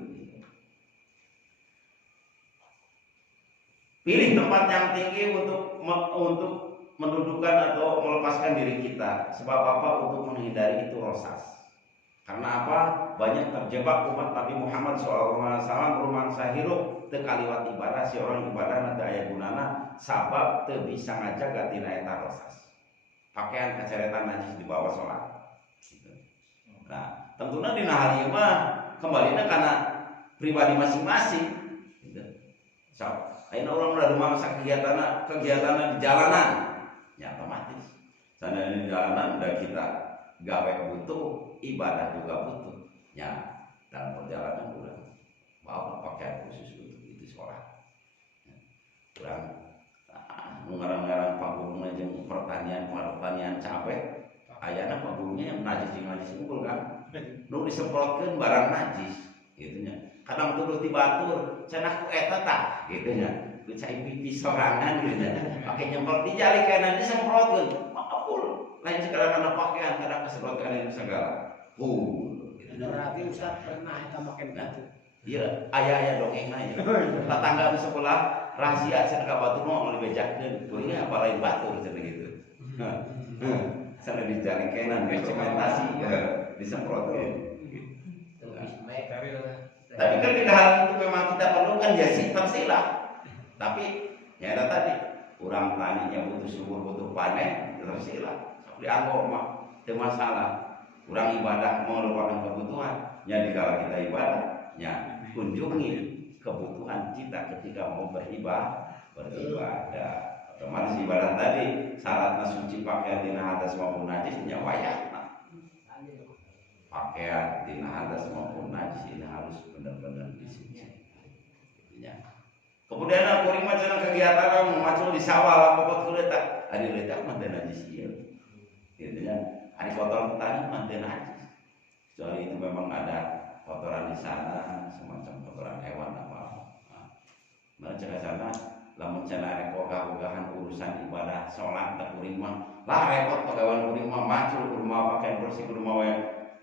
Pilih tempat yang tinggi untuk mendudukkan atau melepaskan diri kita. Sebab apa? Untuk menghindari itu rosas. Karena apa? Banyak terjebak umat Nabi Muhammad SAW rumangsa hirup teu kaliwat ibadah si orang ibadah nanti aya gunana sabab teu bisa ngajaga tina eta rosas. Pakaian kaceretan najis di bawah sholat. Gitu. Nah, tentunya dina hal ieu mah kembalinya karena pribadi masing-masing. Gitu. So, ayeuna urang udah rumangsa kegiatanna di jalanan, ya otomatis. Sana di jalanan udah kita gawe butuh, ibadah juga butuh. Ya, dalam perjalanan udah bawa pakaian khusus untuk itu sholat. Kurang ngarang-ngarang pagungnya jeung pertanian capek. Ayana pagungnya yang najis unggul kan. Nu disemprotkeun barang najis gitu nya. Kadang tuduh ti batur, cenah ku eta tah gitu nya. Ku cai pipi sorangan gitu nya. Pakai nyemprot di jali kana disemprotkeun. Makapul. Lain sekarang kana pakaian kadang kesemprotkeun segala. Berarti Ustaz pernah kita makan batu. Iya, ayah dongengna ya. Tetangga di sebelah rahasia cenah ka batu mah oleh bejakeun. Kuringnya apa lain batu cenah gitu. Sana dijalikenan ge cementasi disemprotkeun. Tapi kan tidak hal itu memang kita perlukan ya tersilah. Tapi ya ada tadi orang taninya butuh subur butuh panen tersilah. Dianggo mah teu masalah. Orang ibadah mau merupakan kebutuhan. Ya dikala kita ibadah, ya kunjungi kebutuhan kita ketika mau beribadah. Otomatis ibadah tadi syaratnya suci pakaian dina atas maupun najis nya wayah. Pakaian dina atas maupun najis ini harus benar-benar disuci. Ya. kemudian kuring mah cenah kegiatan macul di sawah pokok kulit tak ari letak mah teu najis ieu gitu ya ari kotoran tani mah teu najis kecuali itu memang ada kotoran di sana semacam kotoran hewan apa nah cenah sana lamun cenah rek ogah-ogahan urusan ibadah salat teh kuring mah lah repot pagawean kuring mah macul kudu mah pakaian bersih kudu mah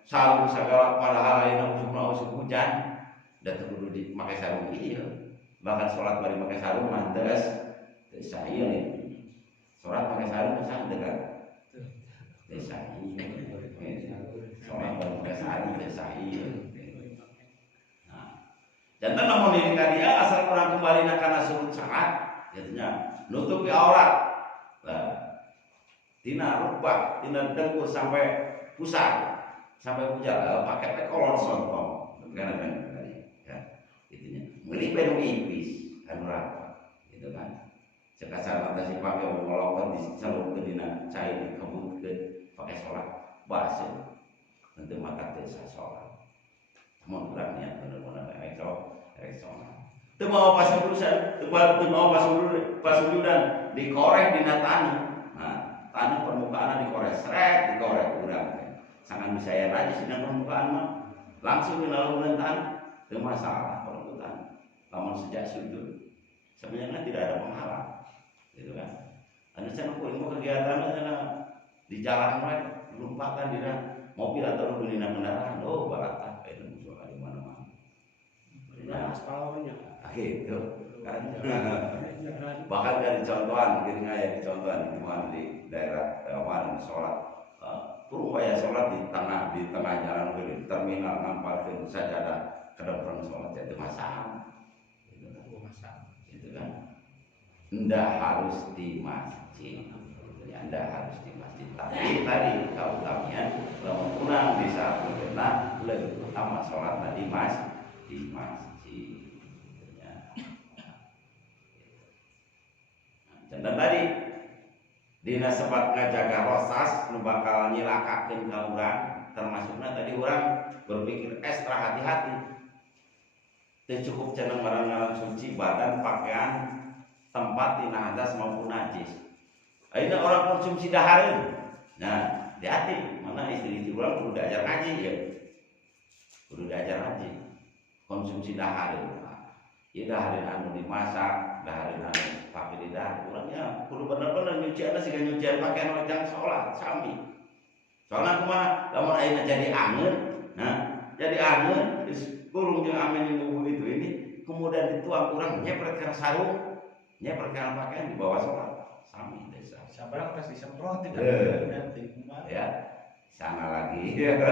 sarung sagala padahal ayeuna usuk hujan da teu kudu make sarung ieu bahkan sholat bari pakai sarung mantes saya sholat pakai sarung bisa kan saya sholat bari pakai sarung saya dan namun diri dia asal kurang kembali karena surut sangat jadinya nutupi aurat tina rukbah tina dengkul sampai pusar sampai pujal pakai kolor sontong karena beli penuh ipis anu rapa gitu kan sekasar mata si pakai ngolokon di celuk ke dina cai di kebun ke pakai sholat basa nanti mata desa sholat mau kurang niat bener-bener erek sholat itu mau pas urusan itu mau pas urusan dikorek dina tanah nah tanah permukaan dikorek seret dikorek kurang sangat bisa ya aja sedang permukaan mah langsung dilalukan tanah itu masalah namun sejak sujud sebenarnya tidak ada penghalang gitu kan anda saya kuring kegiatan karena di jalan mereka lompatan di mobil atau di kendaraan balatan itu musuh di mana-mana ya aspalnya gitu kan bahkan dari contohan gini kayak di contohan di daerah mana sholat kurang sholat di tengah jalan di terminal nampaknya saja ada kedokteran sholat jadi masalah gitu kan ndak harus di masjid ya ndak harus di masjid tapi tadi kalau utamanya kalau kurang di saat berkenaan lebih utama sholat di masjid ya. Dan tadi dina sempat ngajaga rosas nu bakal nyilakakeun ka urang termasuknya tadi orang berpikir ekstra hati-hati cukup cenah barang-barang suci badan pakaian tempat tina hadas maupun najis ayeuna orang konsumsi dahareun nah hati mana istri orang kudu diajar ngaji ya kudu diajar ngaji konsumsi dahareun ieu dahareun anu dimasak dahareun anu pake di dahar urangnya kudu bener-bener nyucian siga nyucian pakaian wajang salat sami soalna kumaha lamun ayeuna jadi angeun nah jadi angeun kurung jeung amin yang itu ini kemudian dituang kurang nyepret ke sarung nyepret ke pakaian di bawah sholat sami desa sabar pas disemprot tidak nanti ya sana lagi gitu.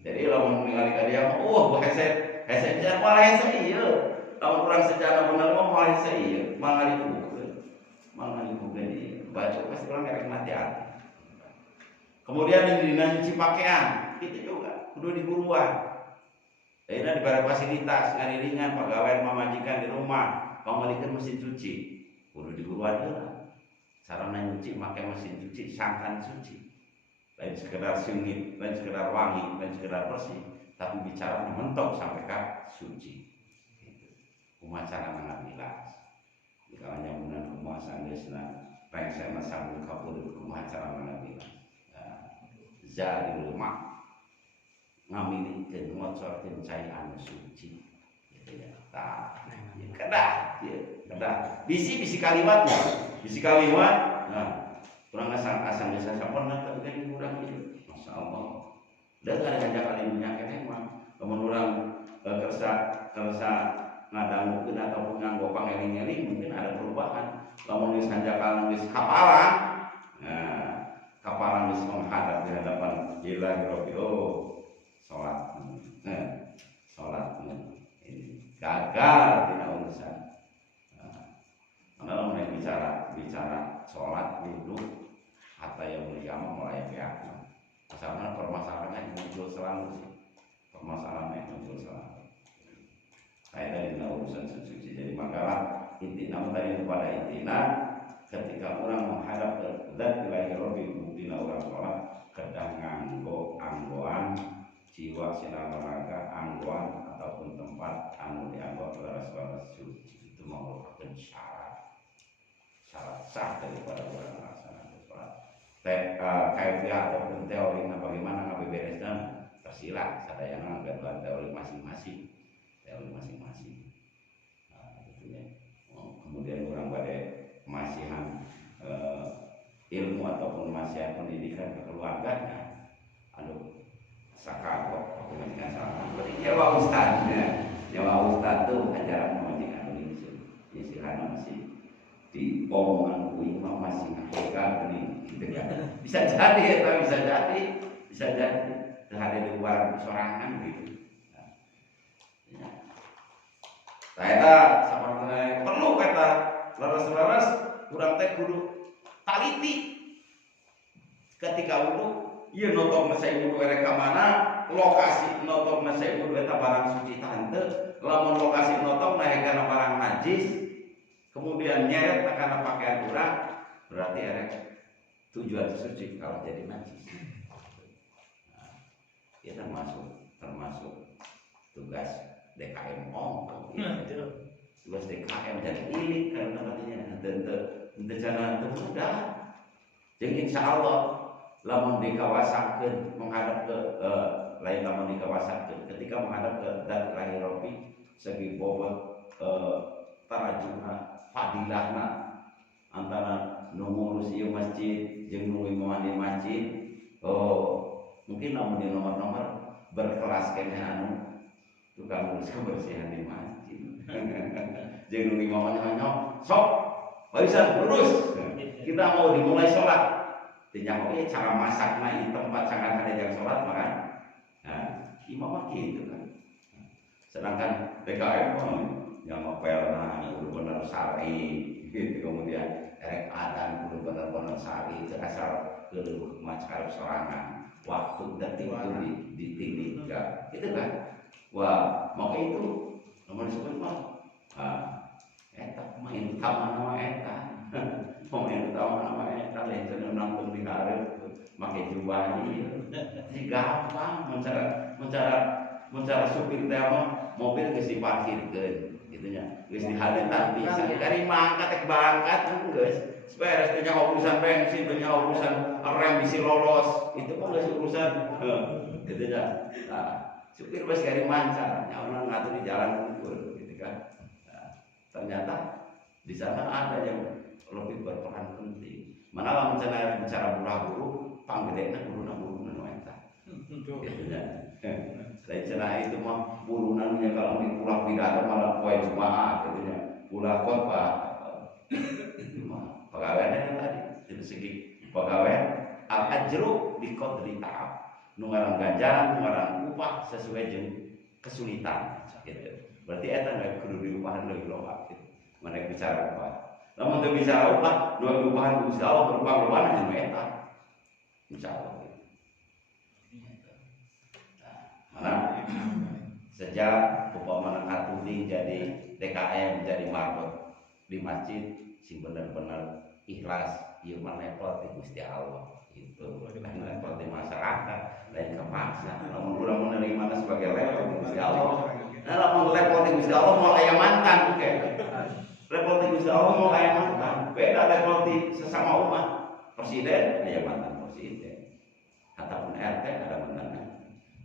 Jadi lamun ningali ka dia hese bisa malah hese ieu lamun urang secara bener mah malah hese ieu mangalipukeun ieu baca pasti urang erek hati-hati kemudian dina nyuci pakaian itu juga kudu diburuan ayeuna diberi fasilitas ngariringan pegawai mamajikan di rumah pamalikeun mesin cuci kudu diburuan heula sarana nyuci make mesin cuci sangkan suci lain sekedar singit lain sekedar wangi lain sekedar bersih tapi bicara mentok sampai ke suci kumaha cara ngamilas dikalanya meunang kumaha sanggeusna rengsena sabun kapurut kumaha cara ngamilas zadul mak ngamilikeun ngocorkeun cai anu suci gitu ya tah kedah kedah bisi kalimatnya nah urang asal desa sampurna tapi kan urang ieu masyaallah da ada ngajak alimnya keneh mah lamun urang kersa ngadangukeun ataupun nganggo pangeling-eling mungkin ada perubahan lamun geus hanjakan geus kapalan nah kapalan geus menghadap di hadapan ilahi rabbil sholat ini gagal tidak urusan karena mulai bicara sholat wudhu atau yang mulia mulai pihak karena permasalahannya muncul selalu sih kayak dari urusan suci jadi makalah inti namun tadi kepada intina ketika orang menghadap ke zat ilahi rabbi buktina orang sholat kedang nganggo anggoan jiwa sinar raga anggoan ataupun tempat anu dianggo laras suci itu mau sah daripada orang melaksanakan sholat. Kaifiah ataupun teorinya bagaimana ngabeberesna tersilah sadayana gantuan teori masing-masing. Tentunya. Kemudian orang pada masihan ilmu ataupun masihan pendidikan kekeluarganya, sakakot pendidikan sama. Berarti nyawa ustad tuh ajaran pendidikan Indonesia. Istilahnya masih di omongan ku imam masih hakikat ini gitu kan. Bisa jadi ada di luar sorangan gitu. Saya sama perlu kata laras kurang teh kudu taliti ketika wudu ieu notok mesai wudu reka mana lokasi notok mesai wudu eta barang suci tante lamun lokasi notok kana barang najis kemudian nyeret karena pakaian urang berarti erek tujuan suci kalau jadi najis. Nah, itu termasuk tugas DKM tugas DKM jadi ilik karena katanya tentu jangan mudah. Jadi insya Allah lamun dikawasakeun menghadap ke lain lamun dikawasakeun ketika menghadap ke dat lahir Robi segi bobot tarajuna fadilahna antara nu ngurus ieu masjid jeung nu imaman di masjid mungkin namun di nomor-nomor berkelas kene anu tukang ngurus kebersihan di masjid jeung nu imaman hanya sok barisan lurus kita mau dimulai sholat dinyangkut cara masakna di tempat sangat ada yang sholat makan imam gitu kan sedangkan DKM yang ngopelna kudu bener sari gitu kemudian erek adan kudu bener-bener sari asal kudu macar sorangan waktu detik itu ditinggal gitu kan wah maka itu nomor disebut mah eta main utama nama eta main utama nama eta lain cenah nangtung di hareup make jubah ieu gampang mencara supir teh mah mobil geus diparkirkeun gitu nya geus dihadetan pisan dari mangkat teh berangkat geus beres teh nya urusan bensin teh nya urusan rem bisi lolos itu mah geus urusan gitu nya supir bus gari mancar nya urang ngatur di jalan unggul gitu kan ternyata di sana ada yang lebih berperan penting mana lamun cenah bicara buru-buru panggedena guruna nu eta gitu nya lain cenah itu mah burunannya kalau di pulang pidato malah poe Jumat gitu nya ulah khotbah itu mah pagawean tadi dari segi pagawean al ajru bi qadri ta'ab nu ngaran ganjaran nu ngaran upah sesuai jeung kesulitan gitu berarti eta nggak kudu diupahan leuwih loba gitu mana bicara upah lamun teu bicara upah nu diupahan Gusti Allah berupa lobana jeung eta insyaallah sejak upamana katuding jadi DKM jadi marbot di masjid sing bener-bener ikhlas ieu mah level ti Gusti Allah itu lain level di masyarakat lain kepaksa lamun urang menerima sebagai level di Gusti Allah nah lamun level di Gusti Allah mau aya mantan oke level di Gusti Allah mau aya mantan beda level di sesama umat presiden aya mantan presiden ataupun RT ada mantannya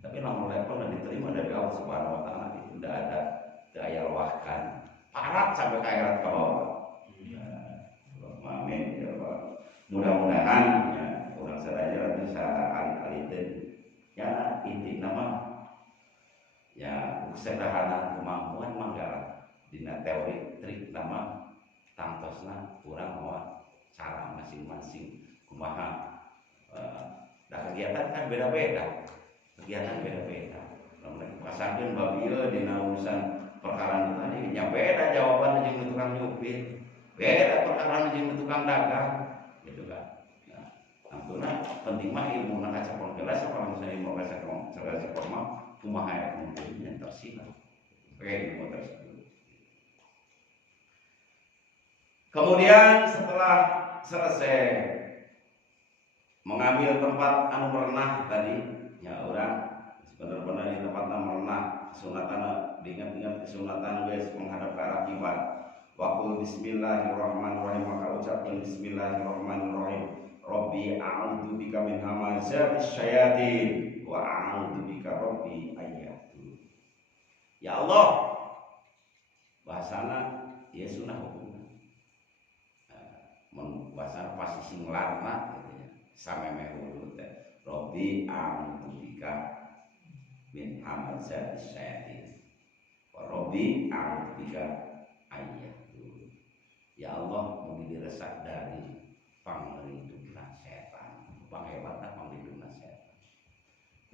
tapi lamun level yang diterima dari Allah Subhanahu wa taala itu tidak ada daya luahkan parat sampai ke akhirat ke bawah. Amin ya Allah. Mudah-mudahan ya orang sadaya bisa alit-aliteun ya inti nama ya kesederhanaan kemampuan mangga dina teori trik nama tangtosna urang mawa cara masing-masing kumaha kegiatan kan beda-beda. Kegiatan beda-beda. Lamun pasangkeun babieu dina urusan perkara tadi nya beda jawaban jeung tukang nyupir. Beda perkara jeung tukang dagang gitu kan. Nah, antuna penting mah ilmu kacepon gelas kalau misalnya ilmu kacepon mah kumaha ya mungkin tersila. Ilmu tersebut. Kemudian setelah selesai mengambil tempat anu merenah tadi ya orang benar-benar di tempat merenah sunatan diingat-ingat kesunatan guys menghadap ke arah kiblat waktu qul bismillahirrahmanirrahim, maka ucapkan bismillahirrahmanirrahim. Rabbi a'udzu bika min hamazatis syayatin wa a'udzu bika rabbi ayyahdurun. Ya Allah, bahasana ya sunah hukum. Mun bahasana pasti sing larna gitu ya. Sameme hulu teh. Rabbi a'udzu bika min hamazatis syayatin wa rabbi a'udzu bika ayyahdurun. Ya Allah, mau diresak dari panglindungan setan, panghebatna panglindungan setan.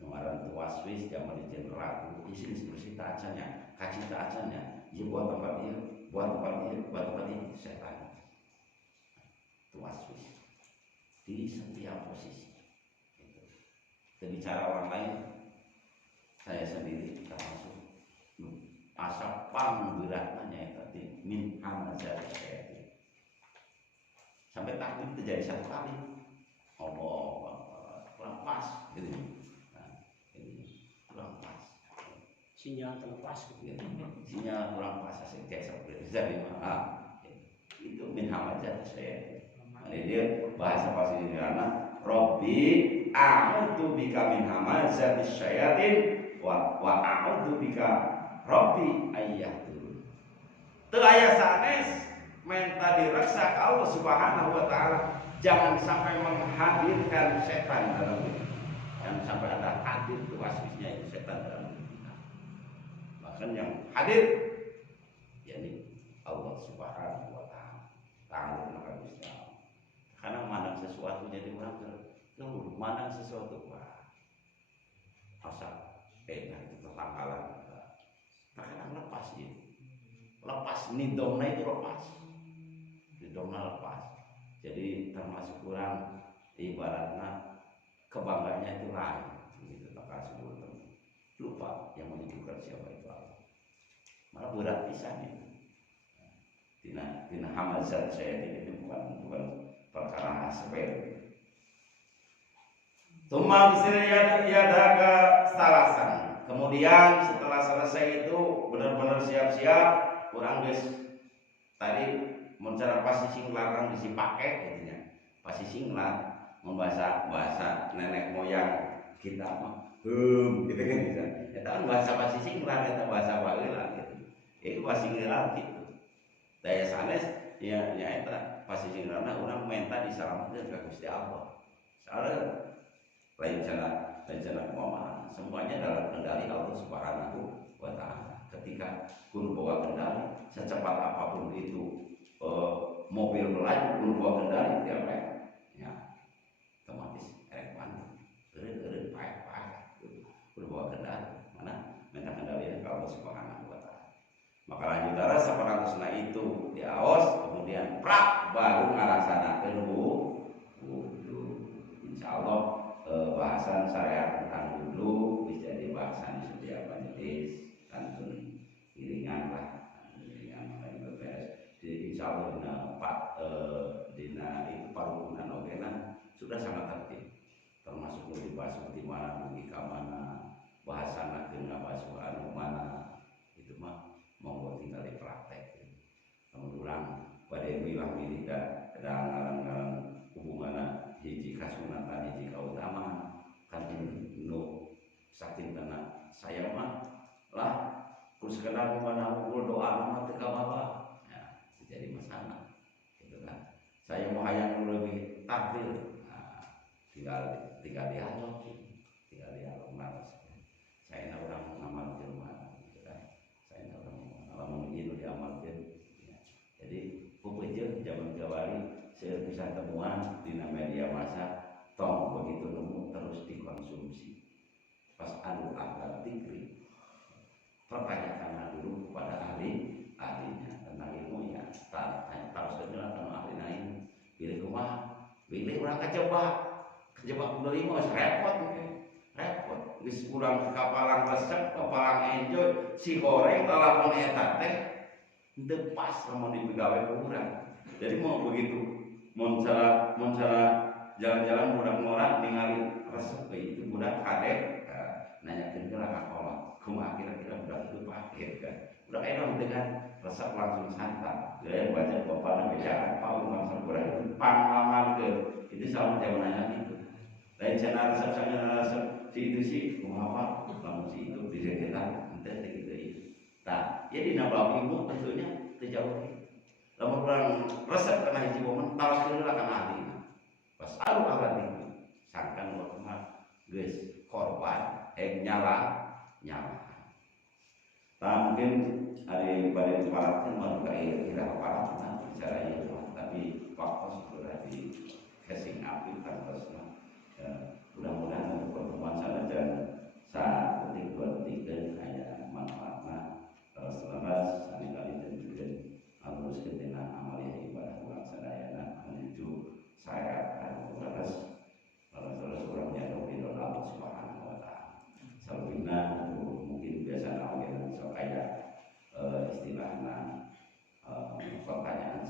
Nuaran tu waswis zaman di ragu, di sini bersita acaranya, kacita acaranya, ya buat tempat dia, buat tempat ini setan. Tu waswis di setiap posisi. Berbicara orang lain, saya sendiri termasuk asap panggilannya tadi min hamazah syaitan. Sampai takut terjadi satu kali, Allah kurang pas, gitu. Nah, ini kurang pas. Sinyal terlepas gitu. Sinyal kurang pas, saya seperti itu min hamazah syaitan. Ini dia bahasa pasti karena Robbi a'udzu bika min hamazatis syayatin wa a'udzu bika Robbi ayyahdurun. Teu aya sanes minta direksa ke Allah Subhanahu wa taala, jangan sampai menghadirkan setan dalam diri. Jangan sampai ada hadir itu waswisnya itu setan dalam diri kita. Bahkan yang hadir yakni Allah Subhanahu wa taala. Taala maka Gusti Allah. Karena memandang sesuatu jadi orang memandang sesuatu asal itu tertangkalan. Terkadang lepas gitu. Lepas nidongna itu lepas. Nidongna lepas. Jadi termasuk kurang ibaratnya kebanggaannya itu lain. Gitu tak sebelum lupa yang menunjukkan siapa itu Allah. Malah berat pisan itu. Tina hamazat saya itu bukan perkara sepele. Tumma yadaka salasan. Kemudian setelah selesai itu benar-benar siap-siap, orang guys tadi mencara pasising larang disipake gitu ya. Pasising lah membaca bahasa nenek moyang kita mah. Gitu kan bisa. Eta kan bahasa pasising lah, eta bahasa baheula gitu. Itu pasising lah gitu. Daya sanes ya eta pasising larna urang minta disalamatkeun ka Gusti Allah. Soalnya lain cara kumaha, semuanya dalam kendali Allah Subhanahu wa taala. Ketika kudu bawa kendali, secepat apapun itu mobil melaju kudu bawa kendali tiap rek. Ya, otomatis rek mandi. Eureun pae kudu bawa kendali. Mana minta kendali ke Allah Subhanahu wa taala. Maka lanjutara saperantosna itu diaos, kemudian prak baru ngalaksanakeun wudu. Insyaallah bahasan syariat tentang wudu bisa jadi bahasan di setiap majelis kantun iringan lah, iringan lain beres. Jadi insya Allah dina itu parukunan ogenan sudah sangat tertib, termasuk di basuh di mana, di kamana, bahasana dengan basuh anu mana, itu mah monggo tinggal dipraktek. Kemudian pada bilang ini kadang-kadang hubungan hiji kasunatan hiji kautamaan kan nu saking tenang saya mah lah terus sekedar memandang doa mah teu kabawa ya jadi masalah gitu kan. Saya mau hayang lebih tampil tinggal dialog mas saya orang ngamal di rumah gitu kan. Saya orang ngalamun ieu diamalkeun ya. Jadi pupeujeuh zaman jawari saya bisa temuan di media massa tong begitu nemu terus dikonsumsi. Pas adu ahli dikri, pertanyakan dulu kepada ahlinya tentang ilmunya. Tahu saja tentang ahli lain. Pilih rumah, pilih orang kejebak beli mau repot. Geus urang ke kapalang resep, kapalang enjoy, si goreng telepon eta teh teu pas lamun dipegawe ku urang. Jadi mau begitu mun cara jalan-jalan budak-budak ningali resep itu budak kadek nanyakeun ke ka kolot kumaha kira-kira budak itu pakai kan budak eta dengan resep langsung santap. Saya baca bapaknya bicara apa uang sebulan itu pengalaman itu sama zamannya itu. Lain channel resep saya resep si itu sih apa namun si itu bisa kita nanti gitu itu. Nah, jadi nambah ilmu tentunya terjauh. Lalu orang resep kena hiji momen tawas kira lah kena hati. Pas alu awal itu sangkan waktu mah guys korban nyala. Nah mungkin hari pada kepala mau kira kepala nah bicara ya tapi fokus sudah di casing api tanpa mudah-mudahan untuk pertemuan sana dan saat ketik dua tiga hanya manfaatnya selaras kali dan juga harus ketenang amalia ibadah ulang sadayana menuju saya akan selaras orang yang lebih Allah Subhanahu Wa Taala. Salbina mungkin biasa orang so kayak istilahnya pertanyaan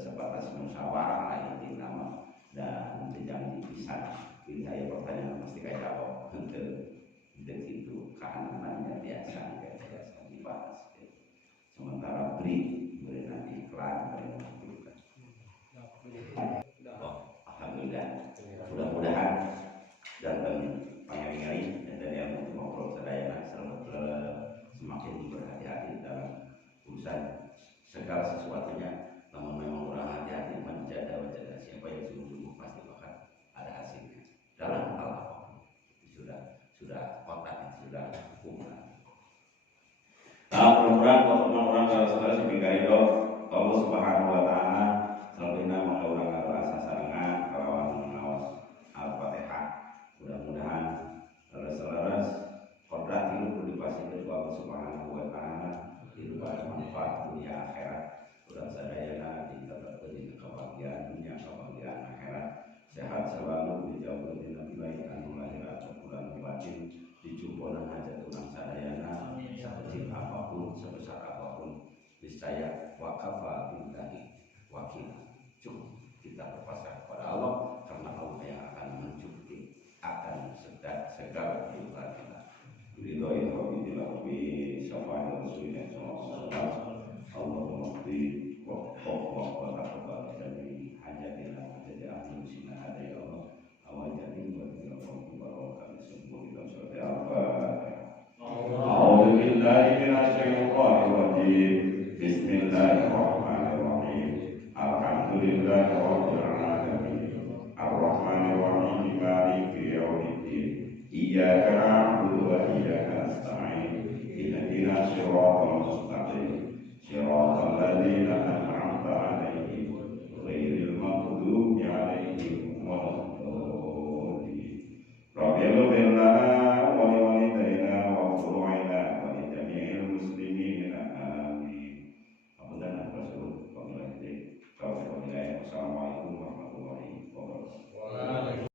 sebatas musyawarah ini nama dan jangan dipisah. Saya pertanyaan mesti kayak jawab untuk itu keanannya biasa dibahas. Sementara beri nanti iklan beri nanti. Alhamdulillah. Mudah-mudahan dan pengen dan yang ngobrol sedaya semakin berhati-hati dalam urusan segala sesuatunya. Namun memang orang hati-hati menjaga siapa yang sungguh-sungguh pasti bakal ada hasilnya dalam hal apapun. Sudah kotak sudah hukuman. Mudah-mudahan orang-orang saudara sebingkai do Allah Subhanahu Wa Taala salbina maka orang rasa sarangan kalawan mengawas Al-Fatihah. Mudah-mudahan selaras kodrat hidup dipasihkan Allah Subhanahu Wa Taala hidup bermanfaat dunia akhirat. Udah sadayana ditetapkan di kebahagiaan dunia kebahagiaan akhirat. Sehat selalu dijauhkan dari nilai anu lahir atau bulan batin dijumpona hajat ulang sadayana sekecil apapun sebesar apapun niscaya wakafa billahi wakil. Cukup kita berpasrah kepada Allah.